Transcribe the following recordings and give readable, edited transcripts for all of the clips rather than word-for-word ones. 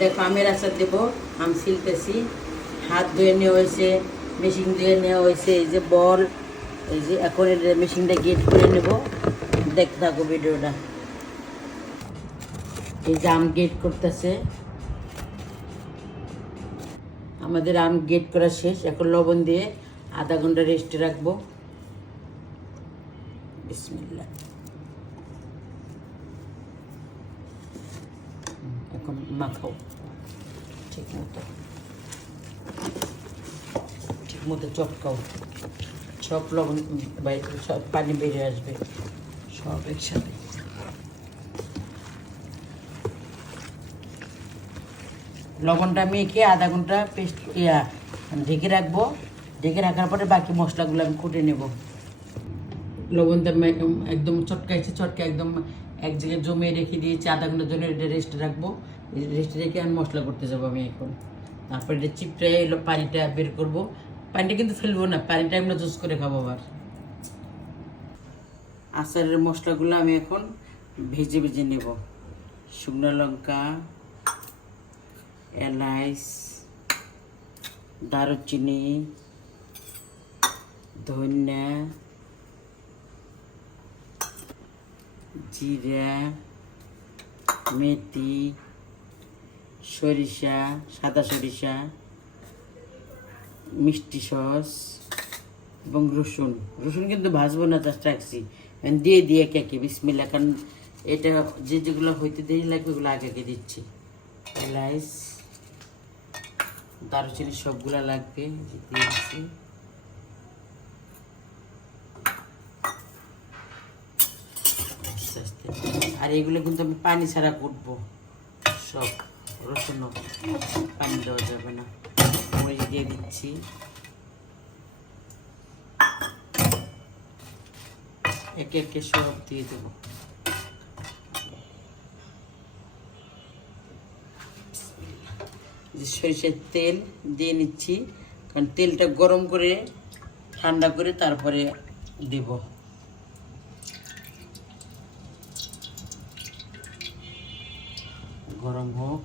দেখো আমের আচার দেবো। আম ছিলতেছি, হাত ধুয়ে নেওয়া হয়েছে, মেশিন ধুয়ে নেওয়া হয়েছে। এই যে বল, এই যে এখন মেশিনটা গেট করে নেব। দেখতে থাকো ভিডিওটা। এই যে আম গেট করতেছে, আমাদের আম গেট করা শেষ। এখন লবণ দিয়ে আধা ঘন্টা রেস্টে রাখবো। বিসমিল্লাহ। এখন মাখাও ঠিক মতো, ঠিক মতো চটকাও। সব লবণ বাইরে, সব পানি বেরিয়ে আসবে সব একসাথে। লবণটা মেখে আধা ঘন্টা পেস্ট ঢেকে রাখবো। ঢেকে রাখার পরে বাকি মশলাগুলো আমি কুটে নেব। লবণটা একদম চটকাইছে, চটকে একদম এক জায়গায় জমিয়ে রেখে দিয়েছি। আধা ঘন্টার জন্য এটা রেস্টে রাখবো। রেস্টে রেখে আমি মশলা করতে যাবো আমি এখন। তারপরে এটা চিপটাই এলো, পানিটা বের করবো। পানিটা কিন্তু ফেলবো না, পানিটা আমরা জুস করে খাবো। আবার আচারের মশলাগুলো আমি এখন ভেজে ভেজে নেব। শুকনো লঙ্কা, এলাচ, দারুচিনি, ধনিয়া, জিরা, মেথি, সরিষা, সাদা সরিষা, মিষ্টি সস এবং রসুন। রসুন কিন্তু ভাজবো না, জাস্ট রাখছি দিয়ে দিয়ে একে বিসমিল্লাহ। কারণ এটা যেগুলো হইতে দেরি লাগবে ওগুলো আগে আগে দিচ্ছি। এলাচ, দারুচিনি সবগুলা লাগবে, দিয়ে দিচ্ছি। আর এগুলো কিন্তু আমি পানি ছাড়া কুটবো সব। রসুন পানি দেওয়া যাবে না। মরিচ দিয়ে দিচ্ছি, একে একে সব দিয়ে দেবো। সরিষার তেল দিয়ে নিচ্ছি, কারণ তেলটা গরম করে ঠান্ডা করে তারপরে দেব। গরম হোক,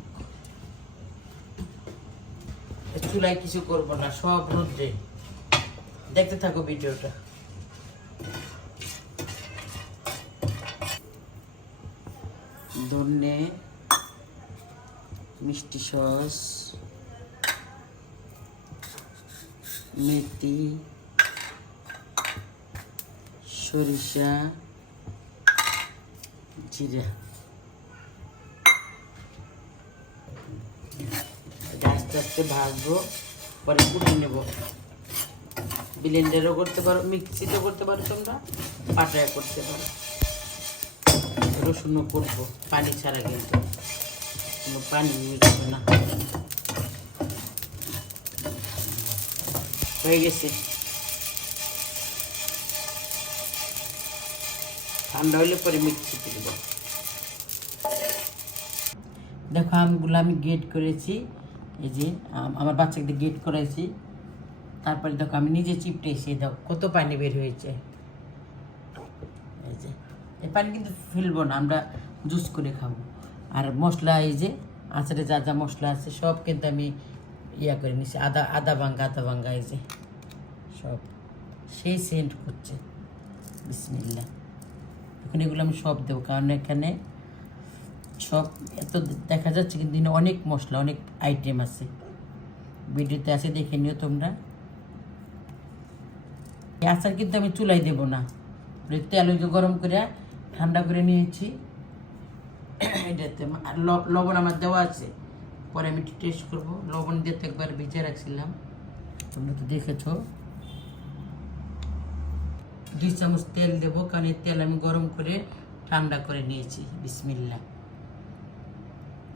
চুলায় কিছু করব না, সব রোদ্রে। দেখতে থাকো ভিডিওটা। ধনে, মিষ্টি সস, মেথি, সরিষা, জিরা। আস্তে আস্তে ভাজবো, পরে কুটে নেব। ব্লেন্ডারও করতে পারো, মিক্সিতেও করতে পারো, তোমরা পাটায় করতে পারো। রসুনও করবো পানি ছাড়া, কিন্তু কোনো পানি ইউজ হবে না। হয়ে গেছে, ঠান্ডা হলে পরে মিক্সিতে দেবো। দেখো আমগুলো আমি গেট করেছি, এই যে আমার বাচ্চাকে গেট করাইছি। তারপরে দেখো আমি নিজে চিপটেছি, দেখো কত পানি বের হয়েছে। এই যে এই পানি কিন্তু ফেলবো না, আমরা জুস করে খাবো। আর মশলা, এই যে আচারে যা যা মশলা আছে সব কিন্তু আমি করে নিছি। আদা ভাঙ্গা, এই যে সব সেই সেন্ট করছে। বিসমিল্লাহ। এখন এগুলো আমি সব দেবো, কারণ এখানে সব এত দেখা যাচ্ছে, কিন্তু অনেক মশলা, অনেক আইটেম আছে। ভিডিওতে আছে, দেখে নিও তোমরা। এই আচার কিন্তু আমি চুলাই দেব না, তেলকে গরম করে ঠান্ডা করে নিয়েছি। এটাতে আর লবণ আমার দেওয়া আছে, পরে আমি টেস্ট করবো। লবণ দিয়ে তো একবার ভিজে রাখছিলাম, তোমরা তো দেখেছো। 2 চামচ তেল দেবো, কারণ এই তেল আমি গরম করে ঠান্ডা করে নিয়েছি। বিসমিল্লাহ।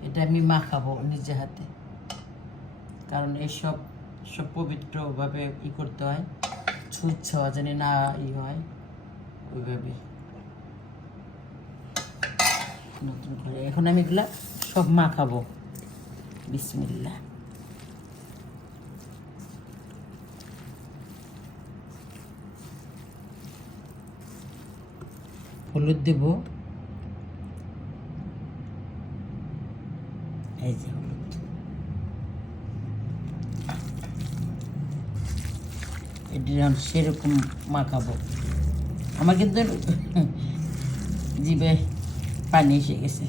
এটা আমি মাখাবো নিজে হাতে, কারণ এইসব সব পবিত্রভাবে করতে হয়, ছুঁচ ছাওয়া জানি না হয় ওইভাবে। নতুন করে এখন আমি এগুলা সব মাখাবো। বিসমিল্লাহ। হলুদ দেব, এই যে হলুদ, এটি সেরকম মাখাবো। আমার কিন্তু জিভে পানি এসে গেছে।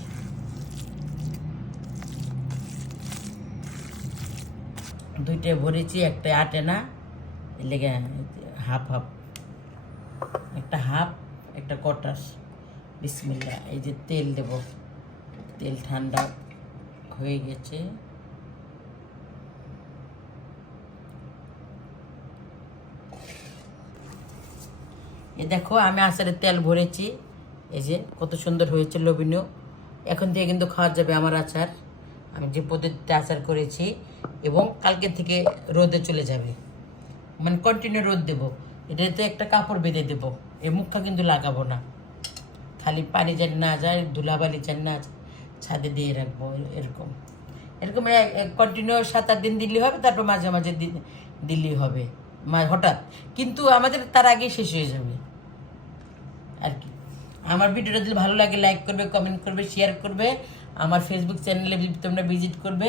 দুইটা ভরেছি, একটা আটে না, এর লেগে হাফ হাফ, একটা হাফ একটা কটাস। বিসমিল্লাহ। এই যে তেল দেব, তেল ঠান্ডা হয়ে গেছে। এই দেখো আমি আচারের তেল ভরেছি, এই যে কত সুন্দর হয়েছে, লোভনীয়। এখন থেকে কিন্তু খাওয়া যাবে আমার আচার, আমি যে পদ্ধতিতে আচার করেছি। এবং কালকে থেকে রোদে চলে যাবে, মানে কন্টিনিউ রোদ দেবো। এটাতে একটা কাপড় বেঁধে দেবো, এই মুখটা কিন্তু লাগাবো না, খালি পানি যেন না যায়, ধুলাবালি যেন না যায়, ছাদে দিয়ে রাখবো। এরকম এরকম কন্টিনিউ 7-8 দিন দিলেই হবে, তারপর মাঝে মাঝে দিলেই হবে, হঠাৎ কিন্তু আমাদের তার আগেই শেষ হয়ে যাবে আর কি। আমার ভিডিওটা যদি ভালো লাগে লাইক করবে, কমেন্ট করবে, শেয়ার করবে। আমার ফেসবুক চ্যানেলে তোমরা ভিজিট করবে।